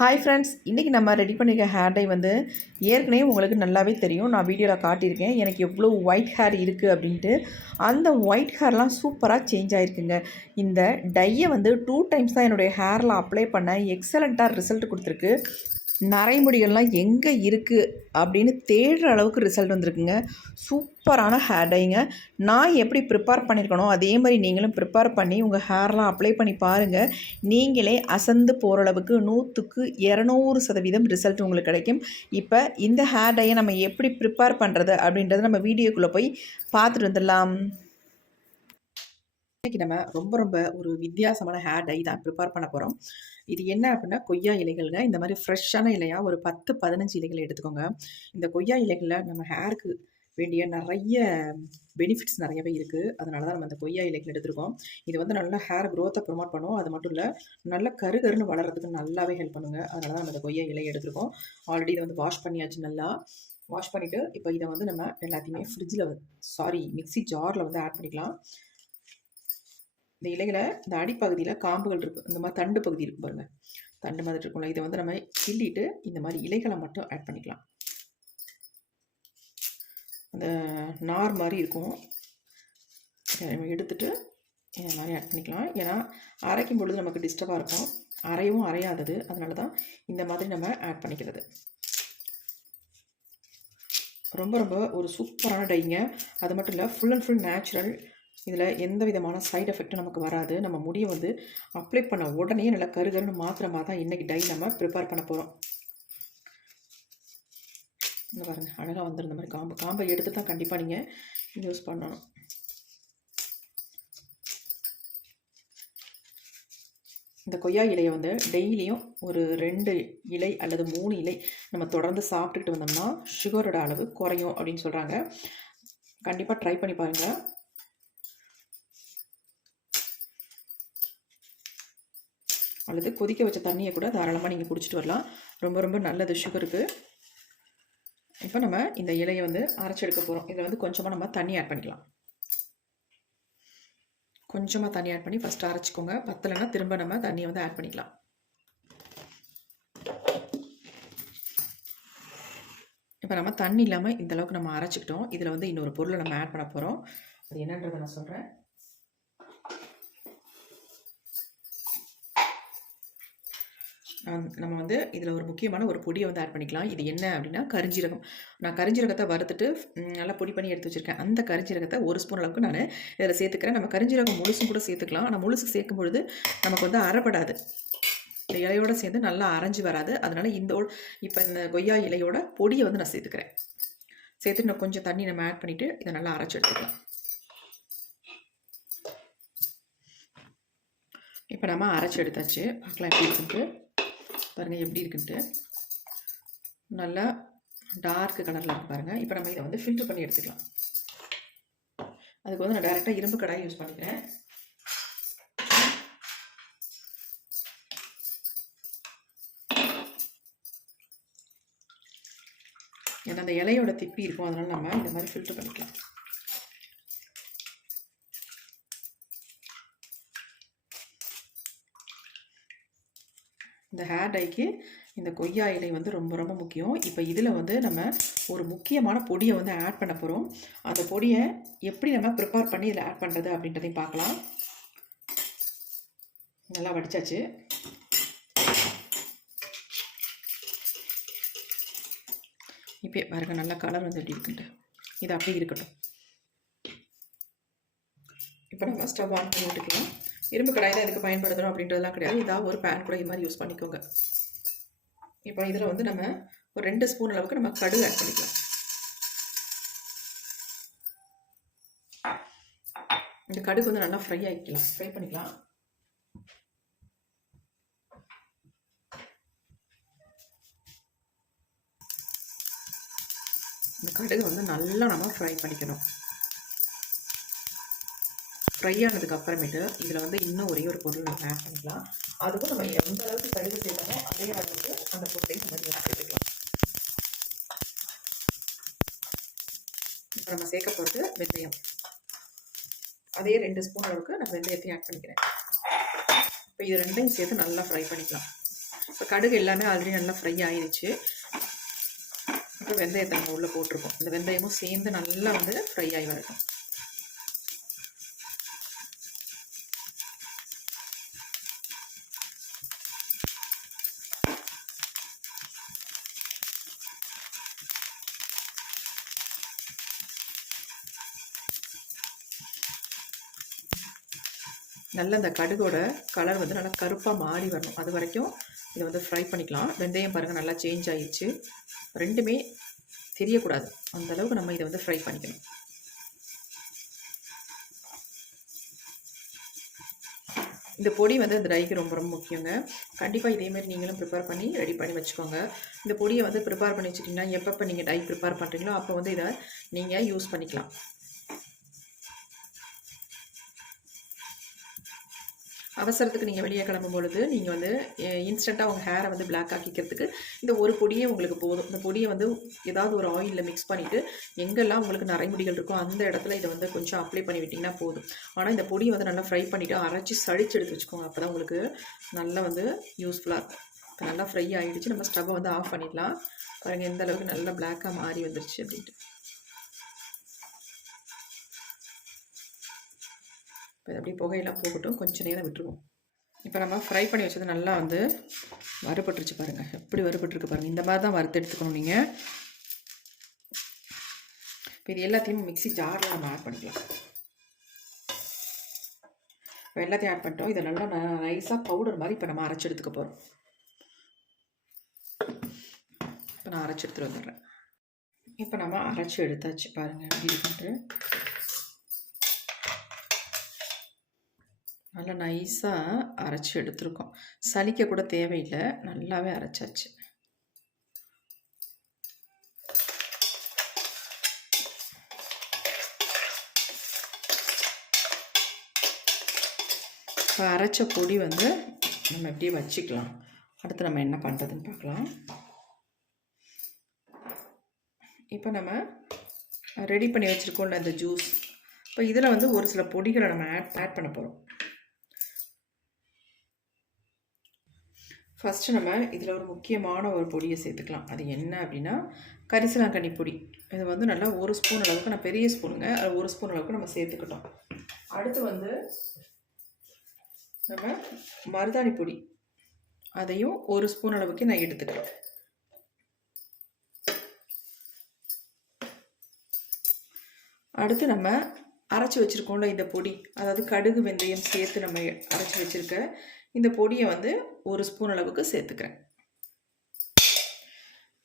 Hi friends இன்றைக்கி நம்ம ready பண்ணியிருக்க ஹேர் டை வந்து ஏற்கனவே உங்களுக்கு நல்லாவே தெரியும். நான் வீடியோவில் காட்டியிருக்கேன். எனக்கு எவ்வளோ ஒயிட் ஹேர் இருக்குது அப்படின்ட்டு. அந்த ஒயிட் ஹேர்லாம் சூப்பராக சேஞ்ச் ஆகிருக்குங்க இந்த டையை வந்து டூ டைம்ஸ் தான் என்னுடைய ஹேரில் அப்ளை பண்ண. எக்ஸலண்ட்டாக ரிசல்ட் கொடுத்துருக்கு. நரைமுடிகள்லாம் எங்கே இருக்குது அப்படின்னு தேடுற அளவுக்கு ரிசல்ட் வந்திருக்குங்க. சூப்பரான ஹேர் டைங்க நான் எப்படி ப்ரிப்பேர் பண்ணியிருக்கனோ அதே மாதிரி நீங்களும் ப்ரிப்பேர் பண்ணி உங்கள் ஹேர்லாம் அப்ளை பண்ணி பாருங்கள் நீங்களே அசந்து போகிற அளவுக்கு நூற்றுக்கு இரநூறு சதவீதம் ரிசல்ட் உங்களுக்கு கிடைக்கும். இப்போ இந்த ஹேர் டையை நம்ம எப்படி ப்ரிப்பேர் பண்ணுறது அப்படின்றத நம்ம வீடியோக்குள்ளே போய் பார்த்துட்டு வந்துடலாம். இன்றைக்கி நம்ம ரொம்ப ரொம்ப ஒரு வித்தியாசமான ஹேர் டை தான் ப்ரிப்பேர் பண்ண போகிறோம் இது என்ன அப்படின்னா கொய்யா இலைகள்ங்க. இந்த மாதிரி ஃப்ரெஷ்ஷான இலையாக ஒரு பத்து பதினஞ்சு இலைகளை எடுத்துக்கோங்க. இந்த கொய்யா இலைகளில் நம்ம ஹேருக்கு வேண்டிய நிறைய பெனிஃபிட்ஸ் நிறையவே இருக்குது அதனால தான் நம்ம இந்த கொய்யா இலைகள் எடுத்துருக்கோம். இது வந்து நல்லா ஹேர் க்ரோத்தை ப்ரொமோட் பண்ணும். அது மட்டும் இல்லை நல்ல கரு கருன்னு வளர்கிறதுக்கு நல்லாவே ஹெல்ப் பண்ணுங்க. அதனால தான் நம்ம இந்த கொய்யா இலையை எடுத்துருக்கோம். ஆல்ரெடி இதை வந்து வாஷ் பண்ணியாச்சு நல்லா. வாஷ் பண்ணிவிட்டு இப்போ இதை வந்து நம்ம எல்லாத்தையுமே ஃப்ரிட்ஜில் சாரி மிக்ஸி ஜாரில் வந்து ஆட் பண்ணிக்கலாம். இந்த இலைகளை இந்த அடிப்பகுதியில் காம்புகள் இருக்கும் இந்த மாதிரி தண்டு பகுதி இருக்கும் பாருங்கள் தண்டு மாதிரி இருக்கும்ல. இதை வந்து நம்ம கிள்ளிட்டு இந்த மாதிரி இலைகளை மட்டும் ஆட் பண்ணிக்கலாம். அந்த நார் மாதிரி இருக்கும். நம்ம எடுத்துட்டு இந்த மாதிரி ஆட் பண்ணிக்கலாம். ஏன்னா அரைக்கும் பொழுது நமக்கு டிஸ்டர்பாக இருக்கும். அரையவும் அரையாதது. அதனால தான் இந்த மாதிரி நம்ம ஆட் பண்ணிக்கிறது. ரொம்ப ரொம்ப ஒரு சூப்பரான டைங்க அது மட்டும் இல்லை ஃபுல் அண்ட் ஃபுல் நேச்சுரல் இதில் எந்த விதமான சைட் எஃபெக்ட்டும் நமக்கு வராது. நம்ம முடியை வந்து அப்ளை பண்ண உடனே நல்லா கருகருன்னு மாத்திரமாக தான் இன்றைக்கி டை நம்ம ப்ரிப்பேர் பண்ண போகிறோம் இங்கே பாருங்கள் அழகாக வந்துருந்த மாதிரி காம்பு. காம்பை எடுத்து தான் கண்டிப்பாக நீங்கள் யூஸ் பண்ணணும். இந்த கொய்யா இலையை வந்து டெய்லியும் ஒரு ரெண்டு இலை அல்லது மூணு இலை நம்ம தொடர்ந்து சாப்பிட்டுக்கிட்டு வந்தோம்னா சுகரோட அளவு குறையும் அப்படின்னு சொல்கிறாங்க கண்டிப்பாக ட்ரை பண்ணி பாருங்கள் அல்லது கொதிக்க வச்ச தண்ணியை கூட தாராளமாக நீங்கள் குடிச்சிட்டு வரலாம். ரொம்ப ரொம்ப நல்லது. சுகருக்கு இப்போ நம்ம இந்த இலையை வந்து அரைச்செடுக்க போகிறோம் இதில் வந்து கொஞ்சமாக நம்ம தண்ணி ஆட் பண்ணிக்கலாம். கொஞ்சமாக தண்ணி ஆட் பண்ணி ஃபஸ்ட்டு அரைச்சிக்கோங்க. பத்தலைன்னா திரும்ப நம்ம தண்ணியை வந்து ஆட் பண்ணிக்கலாம். இப்போ நம்ம தண்ணி இல்லாமல் இந்த அளவுக்கு நம்ம அரைச்சிக்கிட்டோம். இதில் வந்து இன்னொரு பொருளை நம்ம ஆட் பண்ண போகிறோம் அது என்னன்றதை நான் சொல்கிறேன் நம்ம வந்து இதில் ஒரு முக்கியமான ஒரு பொடியை வந்து ஆட் பண்ணிக்கலாம். இது என்ன அப்படின்னா கரிஞ்சீரகம். நான் கரிஞ்சீரகத்தை வறுத்துட்டு நல்லா பொடி பண்ணி எடுத்து வச்சுருக்கேன். அந்த கரிஞ்சீரகத்தை ஒரு ஸ்பூன் அளவுக்கு நான் இதில் சேர்த்துக்கிறேன். நம்ம கரிஞ்சீரகம் முழுசும் கூட சேர்த்துக்கலாம். ஆனால் முழுசு சேர்க்கும் பொழுது நமக்கு வந்து அறப்படாது. இந்த இலையோட சேர்ந்து நல்லா அரைஞ்சி வராது. அதனால் இந்த இப்போ இந்த கொய்யா இலையோட பொடியை வந்து நான் சேர்த்துக்கிறேன். சேர்த்துட்டு நான் கொஞ்சம் தண்ணி நம்ம ஆட் பண்ணிவிட்டு இதை நல்லா அரைச்சி எடுத்துக்கலாம். இப்போ நம்ம அரைச்சி எடுத்தாச்சு. பார்க்கலாம் எப்படி இருக்குன்ட்டு. பாருங்கள் எப்படி இருக்குன்ட்டு. நல்லா டார்க் கலரில் இருக்கு பாருங்கள் இப்போ நம்ம இதை வந்து ஃபில்ட்ரு பண்ணி எடுத்துக்கலாம். அதுக்கு வந்து நான் டேரெக்டாக இரும்பு கடாய் யூஸ் பண்ணிக்கிறேன். ஏன்னா அந்த இலையோட திப்பி இருக்கும். அதனால் நம்ம இந்த மாதிரி ஃபில்ட்ரு பண்ணிக்கலாம். இந்த ஹேர் டைக்கு இந்த கொய்யா இலை வந்து ரொம்ப ரொம்ப முக்கியம். இப்போ இதில் வந்து நம்ம ஒரு முக்கியமான பொடியை வந்து ஆட் பண்ண போகிறோம் அந்த பொடியை எப்படி நம்ம ப்ரிப்பேர் பண்ணி இதில் ஆட் பண்ணுறது அப்படின்றதையும் பார்க்கலாம். நல்லா வடிச்சாச்சு. இப்போ பாருங்க நல்ல கலர் வந்து எப்படி இருக்குன்ட்டு. இது அப்படியே இருக்கட்டும். இப்போ நம்ம ஸ்டவ் ஆன் பண்ணி விட்டுக்கலாம். இரும்பு கடாய் தான் இதுக்கு பயன்படுத்தணும் அப்படின்றதுலாம் கிடையாது. இதாக ஒரு பேன் கூட இது மாதிரி யூஸ் பண்ணிக்கோங்க. இப்போ இதில் வந்து நம்ம ஒரு ரெண்டு ஸ்பூன் அளவுக்கு நம்ம கடுகு ஆட் பண்ணிக்கலாம். இந்த கடுகு வந்து நல்லா ஃப்ரை ஆகிக்கலாம் ஃப்ரை பண்ணிக்கலாம். இந்த கடுகு வந்து நல்லா நம்ம ஃப்ரை பண்ணிக்கணும். ஃப்ரை ஆனதுக்கு அப்புறமேட்டு இதில் வந்து இன்னும் ஒரே ஒரு பொருள் நம்ம ஆட் பண்ணிக்கலாம். அதுவும் நம்ம எந்த அளவுக்கு கடுகு சேர்த்தோமோ அதே அளவுக்கு அந்த பொருளையும் நம்ம இதில் சேர்த்துக்கலாம். இப்போ நம்ம சேர்க்க போகிறது வெந்தயம். அதே ரெண்டு ஸ்பூன் அளவுக்கு நான் வெந்தயத்தையும் ஆட் பண்ணிக்கிறேன். இப்போ இது ரெண்டையும் சேர்த்து நல்லா ஃப்ரை பண்ணிக்கலாம். இப்போ கடுகு எல்லாமே ஆல்ரெடி நல்லா ஃப்ரை ஆயிடுச்சு இப்போ வெந்தயத்தை நம்ம உள்ளே போட்டிருக்கோம். இந்த வெந்தயமும் சேர்ந்து நல்லா வந்து ஃப்ரை ஆகி வரட்டும். நல்ல இந்த கடுகோட கலர் வந்து நல்லா கருப்பாக மாறி வரணும். அது வரைக்கும் இதை வந்து ஃப்ரை பண்ணிக்கலாம். வெந்தயம் பாருங்கள் நல்லா சேஞ்ச் ஆகிடுச்சு ரெண்டுமே தெரியக்கூடாது. அந்த அளவுக்கு நம்ம இதை வந்து ஃப்ரை பண்ணிக்கணும். இந்த பொடி வந்து இந்த ட்ரைக்கு ரொம்ப ரொம்ப முக்கியங்க. கண்டிப்பாக இதேமாரி நீங்களும் ப்ரிப்பேர் பண்ணி ரெடி பண்ணி வச்சுக்கோங்க. இந்த பொடியை வந்து ப்ரிப்பேர் பண்ணி வச்சுட்டிங்கன்னா எப்பப்போ நீங்கள் டை ப்ரிப்பேர் பண்ணுறீங்களோ அப்போ வந்து இதை நீங்கள் யூஸ் பண்ணிக்கலாம். அவசரத்துக்கு நீங்கள் வெளியே கிளம்பும் பொழுது நீங்கள் வந்து இன்ஸ்டண்ட்டாக உங்கள் ஹேரை வந்து பிளாக் ஆக்கிக்கிறதுக்கு இந்த ஒரு பொடியே உங்களுக்கு போதும். இந்த பொடியை வந்து ஏதாவது ஒரு ஆயிலில் மிக்ஸ் பண்ணிவிட்டு எங்கெல்லாம் உங்களுக்கு நரைமுடிகள் இருக்கோ அந்த இடத்துல இதை வந்து கொஞ்சம் அப்ளை பண்ணி விட்டிங்கன்னா போதும். ஆனால் இந்த பொடியை வந்து நல்லா ஃப்ரை பண்ணிவிட்டு அரைச்சி சளிச்சு எடுத்து வச்சுக்கோங்க. அப்போ தான் உங்களுக்கு நல்லா வந்து யூஸ்ஃபுல்லாக இருக்கும். இப்போ நல்லா ஃப்ரை ஆகிடுச்சு நம்ம ஸ்டவ்வை வந்து ஆஃப் பண்ணிடலாம். பாருங்கள் எந்த அளவுக்கு நல்லா பிளாக்காக மாறி வந்துருச்சு அப்படின்ட்டு. இப்போ அப்படியே புகையெல்லாம் போகட்டும். கொஞ்சம் நேரம் விட்டுருவோம். இப்போ நம்ம ஃப்ரை பண்ணி வச்சது நல்லா வந்து வறுபட்டுருச்சு பாருங்கள் எப்படி வறுபட்டுருக்கு பாருங்கள் இந்த மாதிரி தான் வறுத்து எடுத்துக்கணும் நீங்கள் இப்போ இது எல்லாத்தையும் மிக்ஸி ஜாரில் நம்ம ஆட் பண்ணிக்கலாம். இப்போ எல்லாத்தையும் ஆட் பண்ணிட்டோம். இதை நல்லா நைஸாக பவுடர் மாதிரி இப்போ நம்ம அரைச்சி எடுத்துக்க போகிறோம் இப்போ நான் அரைச்சி எடுத்துகிட்டு வந்துடுறேன். இப்போ நம்ம அரைச்சி எடுத்தாச்சு பாருங்கள் எப்படி இருக்குன்ட்டு நல்லா நைஸாக அரைச்சி எடுத்துருக்கோம். சலிக்க கூட தேவையில்லை நல்லாவே அரைச்சாச்சு. இப்போ அரைச்ச பொடி வந்து நம்ம எப்படியே வச்சுக்கலாம். அடுத்து நம்ம என்ன பண்ணுறதுன்னு பார்க்கலாம். இப்போ நம்ம ரெடி பண்ணி வச்சுருக்கோம்ல இந்த ஜூஸ் இப்போ இதில் வந்து ஒரு சில பொடிகளை நம்ம ஆட் ஆட் பண்ண போகிறோம் ஃபஸ்ட்டு நம்ம இதில் ஒரு முக்கியமான ஒரு பொடியை சேர்த்துக்கலாம். அது என்ன அப்படின்னா கரிசலாங்கண்ணி பொடி. இது வந்து நல்லா ஒரு ஸ்பூன் அளவுக்கு நான் பெரிய ஸ்பூனுங்க அது ஒரு ஸ்பூன் அளவுக்கு நம்ம சேர்த்துக்கிட்டோம். அடுத்து வந்து நம்ம மருதாணி பொடி. அதையும் ஒரு ஸ்பூன் அளவுக்கு நான் எடுத்துக்கிறேன். அடுத்து நம்ம அரைச்சி வச்சுருக்கோம்ல இந்த பொடி. அதாவது கடுகு வெந்தயம் சேர்த்து நம்ம அரைச்சி வச்சுருக்க இந்த பொடியை வந்து ஒரு ஸ்பூன் அளவுக்கு சேர்த்துக்கிறேன்.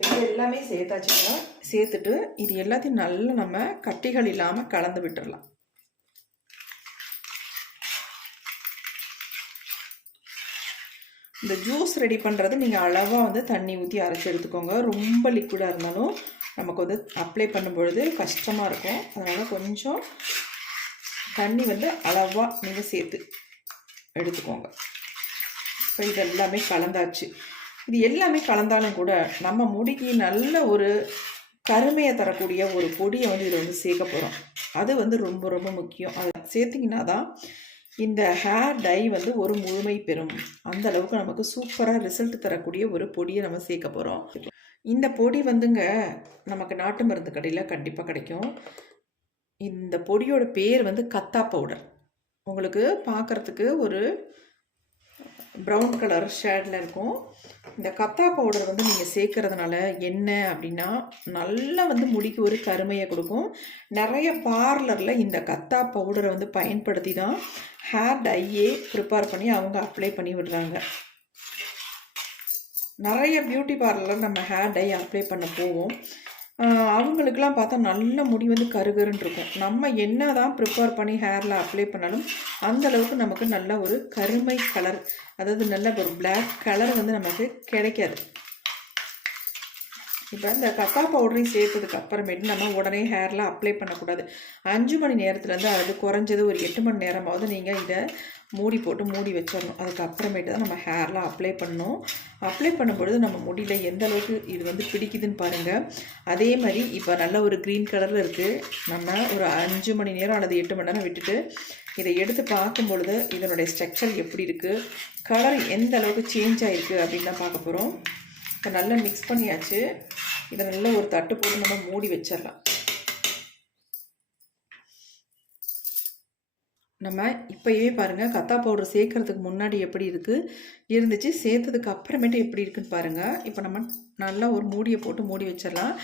இது எல்லாமே சேர்த்தாச்சுன்னா சேர்த்துட்டு இது எல்லாத்தையும் நல்லா நம்ம கட்டிகள் இல்லாமல் கலந்து விட்டுடலாம் இந்த ஜூஸ் ரெடி பண்ணுறது நீங்கள் அளவாக வந்து தண்ணி ஊற்றி அரைச்சி எடுத்துக்கோங்க. ரொம்ப லிக்விடாக இருந்தாலும் நமக்கு வந்து அப்ளை பண்ணும் பொழுது கஷ்டமாக இருக்கும். அதனால் கொஞ்சம் தண்ணி வந்து அளவாக நீங்கள் சேர்த்து எடுத்துக்கோங்க. இப்போ இது எல்லாமே கலந்தாச்சு. இது எல்லாமே கலந்தாலும் கூட நம்ம முடிக்கு நல்ல ஒரு கருமையை தரக்கூடிய ஒரு பொடியை வந்து இதில் வந்து சேர்க்க போகிறோம் அது வந்து ரொம்ப ரொம்ப முக்கியம். அதை சேர்த்திங்கன்னா தான் இந்த ஹேர் டை வந்து ஒரு முழுமை பெறும். அந்த அளவுக்கு நமக்கு சூப்பராக ரிசல்ட் தரக்கூடிய ஒரு பொடியை நம்ம சேர்க்க போகிறோம் இந்த பொடி வந்துங்க நமக்கு நாட்டு மருந்து கடையில் கண்டிப்பாக கிடைக்கும். இந்த பொடியோட பேர் வந்து கத்தா பவுடர் உங்களுக்கு பார்க்குறதுக்கு ஒரு ப்ரௌன் கலர் ஷேடில் இருக்கும். இந்த கத்தா பவுடர் வந்து நீங்கள் சேர்க்கறதுனால என்ன அப்படின்னா நல்லா வந்து முடிக்கு ஒரு கருமையை கொடுக்கும். நிறைய பார்லரில் இந்த கத்தா பவுடரை வந்து பயன்படுத்தி தான் ஹேர் டையே ப்ரிப்பேர் பண்ணி அவங்க அப்ளை பண்ணி விடுறாங்க. நிறைய பியூட்டி பார்லரில் நம்ம ஹேர் டை அப்ளை பண்ண போவோம். அவங்களுக்கெல்லாம் பார்த்தா நல்ல முடி வந்து கருகருன்னு இருக்கும். நம்ம என்ன தான் ப்ரிப்பேர் பண்ணி ஹேரில் அப்ளை பண்ணாலும் அந்தளவுக்கு நமக்கு நல்ல ஒரு கருமை கலர் அதாவது நல்ல ஒரு பிளாக் கலர் வந்து நமக்கு கிடைக்காது. இப்போ இந்த கக்கா பவுடரையும் சேர்த்ததுக்கு அப்புறமேட்டு நம்ம உடனே ஹேரில் அப்ளை பண்ணக்கூடாது. அஞ்சு மணி நேரத்துலேருந்து அது குறைஞ்சது ஒரு எட்டு மணி நேரமாவது நீங்கள் இதை மூடி போட்டு மூடி வச்சிடணும். அதுக்கப்புறமேட்டு தான் நம்ம ஹேர்லாம் அப்ளை பண்ணோம் அப்ளை பண்ணும்பொழுது நம்ம முடியில் எந்த அளவுக்கு இது வந்து பிடிக்குதுன்னு பாருங்கள் அதே மாதிரி இப்போ நல்ல ஒரு க்ரீன் கலரில் இருக்குது நம்ம ஒரு அஞ்சு மணி நேரம் அல்லது எட்டு மணி நேரம் விட்டுட்டு இதை எடுத்து பார்க்கும் பொழுது இதனுடைய ஸ்ட்ரக்சர் எப்படி இருக்குது கலர் எந்த அளவுக்கு சேஞ்ச் ஆகிருக்கு அப்படின்னு தான் பார்க்க போகிறோம் இப்போ நல்லா மிக்ஸ் பண்ணியாச்சு. இதை நல்லா ஒரு தட்டு போட்டு நம்ம மூடி வச்சிடலாம். நம்ம இப்போயே பாருங்கள் கத்தா பவுடர் சேர்க்கறதுக்கு முன்னாடி எப்படி இருக்குது இருந்துச்சு. சேர்த்ததுக்கு அப்புறமேட்டு எப்படி இருக்குன்னு பாருங்கள் இப்போ நம்ம நல்லா ஒரு மூடியை போட்டு மூடி வச்சிடலாம்.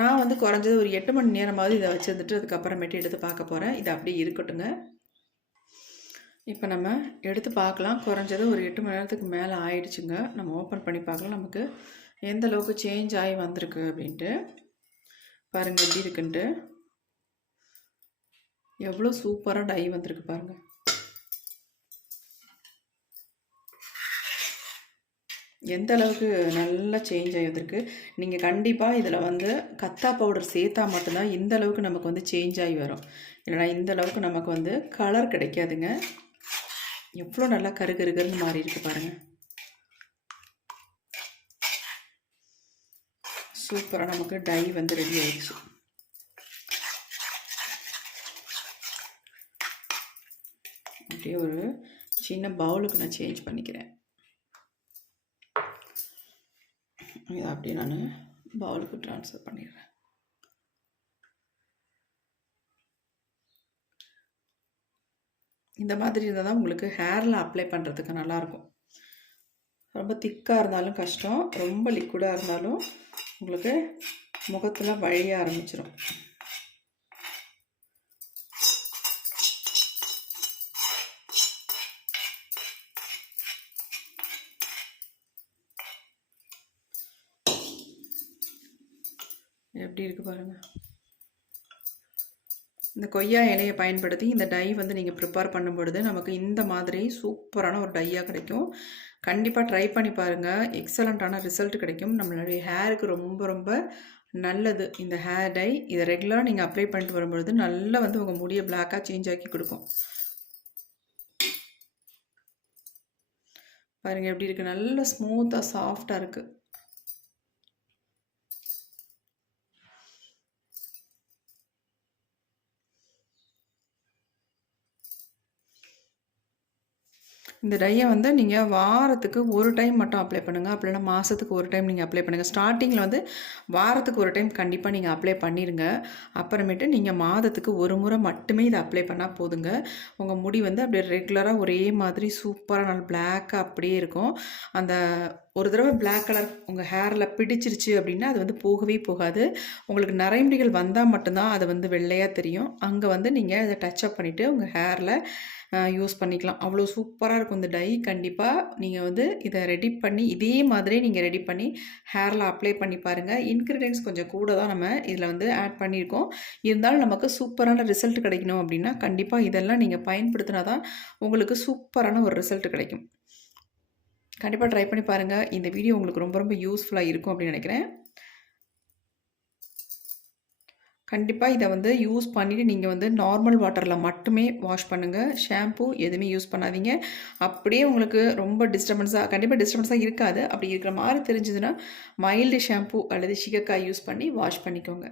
நான் வந்து குறைஞ்சது ஒரு எட்டு மணி நேரமாவது இதை வச்சுருந்துட்டு அதுக்கப்புறமேட்டு எடுத்து பார்க்க போகிறேன் இது அப்படியே இருக்கட்டுங்க. இப்போ நம்ம எடுத்து பார்க்கலாம். குறைஞ்சது ஒரு எட்டு மணி நேரத்துக்கு மேலே ஆயிடுச்சுங்க. நம்ம ஓப்பன் பண்ணி பார்க்கலாம். நமக்கு எந்த அளவுக்கு சேஞ்ச் ஆகி வந்திருக்கு அப்படின்ட்டு. பாருங்கள் எப்படி இருக்குன்ட்டு. எவ்வளோ சூப்பராக டை வந்திருக்கு பாருங்கள் எந்த அளவுக்கு நல்லா சேஞ்ச் ஆகி வந்திருக்கு. நீங்கள் கண்டிப்பாக இதில் வந்து கத்தா பவுடர் சேர்த்தா மட்டும்தான் இந்த அளவுக்கு நமக்கு வந்து சேஞ்ச் ஆகி வரும். இல்லைனா இந்த அளவுக்கு நமக்கு வந்து கலர் கிடைக்காதுங்க. எவ்வளோ நல்லா கருகருகருன்னு மாறி இருக்கு பாருங்கள் சூப்பராக நமக்கு டை வந்து ரெடி ஆயிடுச்சு. அப்படியே ஒரு சின்ன பவுலுக்கு நான் சேஞ்ச் பண்ணிக்கிறேன். இதை அப்படியே நான் பவுலுக்கு ட்ரான்ஸ்ஃபர் பண்ணிடுறேன். இந்த மாதிரி இருந்தால் தான் உங்களுக்கு ஹேரில் அப்ளை பண்ணுறதுக்கு நல்லாயிருக்கும். ரொம்ப திக்காக இருந்தாலும் கஷ்டம் ரொம்ப லிக்விடாக இருந்தாலும் உங்களுக்கு முகத்தில் வழிய ஆரம்பிச்சிடும் எப்படி இருக்குது பாருங்கள் இந்த கொய்யா இலையை பயன்படுத்தி இந்த டை வந்து நீங்கள் ப்ரிப்பேர் பண்ணும்பொழுது நமக்கு இந்த மாதிரி சூப்பரான ஒரு டையாக கிடைக்கும். கண்டிப்பாக ட்ரை பண்ணி பாருங்கள் எக்ஸலண்ட்டான ரிசல்ட் கிடைக்கும். நம்மளுடைய ஹேருக்கு ரொம்ப ரொம்ப நல்லது. இந்த ஹேர் டை இதை ரெகுலராக நீங்கள் அப்ளை பண்ணிட்டு வரும்பொழுது நல்லா வந்து உங்கள் முடியை பிளாக்காக சேஞ்ச் ஆக்கி கொடுக்கும். பாருங்கள் எப்படி இருக்குது நல்ல ஸ்மூத்தாக சாஃப்டாக இருக்குது இந்த டையை வந்து நீங்கள் வாரத்துக்கு ஒரு டைம் மட்டும் அப்ளை பண்ணுங்கள் அப்படி இல்லைனா மாதத்துக்கு ஒரு டைம் நீங்கள் அப்ளை பண்ணுங்கள் ஸ்டார்டிங்கில் வந்து வாரத்துக்கு ஒரு டைம் கண்டிப்பாக நீங்கள் அப்ளை பண்ணிடுங்க அப்புறமேட்டு நீங்கள் மாதத்துக்கு ஒரு முறை மட்டுமே இதை அப்ளை பண்ணால் போதுங்க. உங்கள் முடி வந்து அப்படியே ரெகுலராக ஒரே மாதிரி சூப்பராக நல்ல பிளாக்காக அப்படியே இருக்கும். அந்த ஒரு தடவை பிளாக் கலர் உங்கள் ஹேரில் பிடிச்சிருச்சு அப்படின்னா அது வந்து போகவே போகாது. உங்களுக்கு நரைமுடிகள் வந்தால் மட்டும்தான் அது வந்து வெள்ளையாக தெரியும். அங்கே வந்து நீங்கள் அதை டச்சப் பண்ணிவிட்டு உங்கள் ஹேரில் யூஸ் பண்ணிக்கலாம். அவ்வளோ சூப்பராக இருக்கும் இந்த டை கண்டிப்பாக நீங்கள் வந்து இதை ரெடி பண்ணி இதே மாதிரி நீங்கள் ரெடி பண்ணி ஹேரில் அப்ளை பண்ணி பாருங்கள் இன்க்ரீடியன்ஸ் கொஞ்சம் கூட தான் நம்ம இதில் வந்து ஆட் பண்ணியிருக்கோம். இருந்தாலும் நமக்கு சூப்பரான ரிசல்ட் கிடைக்கணும் அப்படின்னா கண்டிப்பாக இதெல்லாம் நீங்கள் பயன்படுத்தினா தான் உங்களுக்கு சூப்பரான ஒரு ரிசல்ட் கிடைக்கும். கண்டிப்பாக ட்ரை பண்ணி பாருங்கள் இந்த வீடியோ உங்களுக்கு ரொம்ப ரொம்ப யூஸ்ஃபுல்லாக இருக்கும் அப்படின்னு நினைக்கிறேன். கண்டிப்பாக இதை வந்து யூஸ் பண்ணிவிட்டு நீங்கள் வந்து நார்மல் வாட்டரில் மட்டுமே வாஷ் பண்ணுங்கள் ஷாம்பு எதுவுமே யூஸ் பண்ணாதீங்க. அப்படியே உங்களுக்கு ரொம்ப டிஸ்டர்பன்ஸாக கண்டிப்பாக டிஸ்டர்பன்ஸாக இருக்காது. அப்படி இருக்கிற மாதிரி தெரிஞ்சதுன்னா மைல்டு ஷாம்பு அல்லது சிகக்காய் யூஸ் பண்ணி வாஷ் பண்ணிக்கோங்க.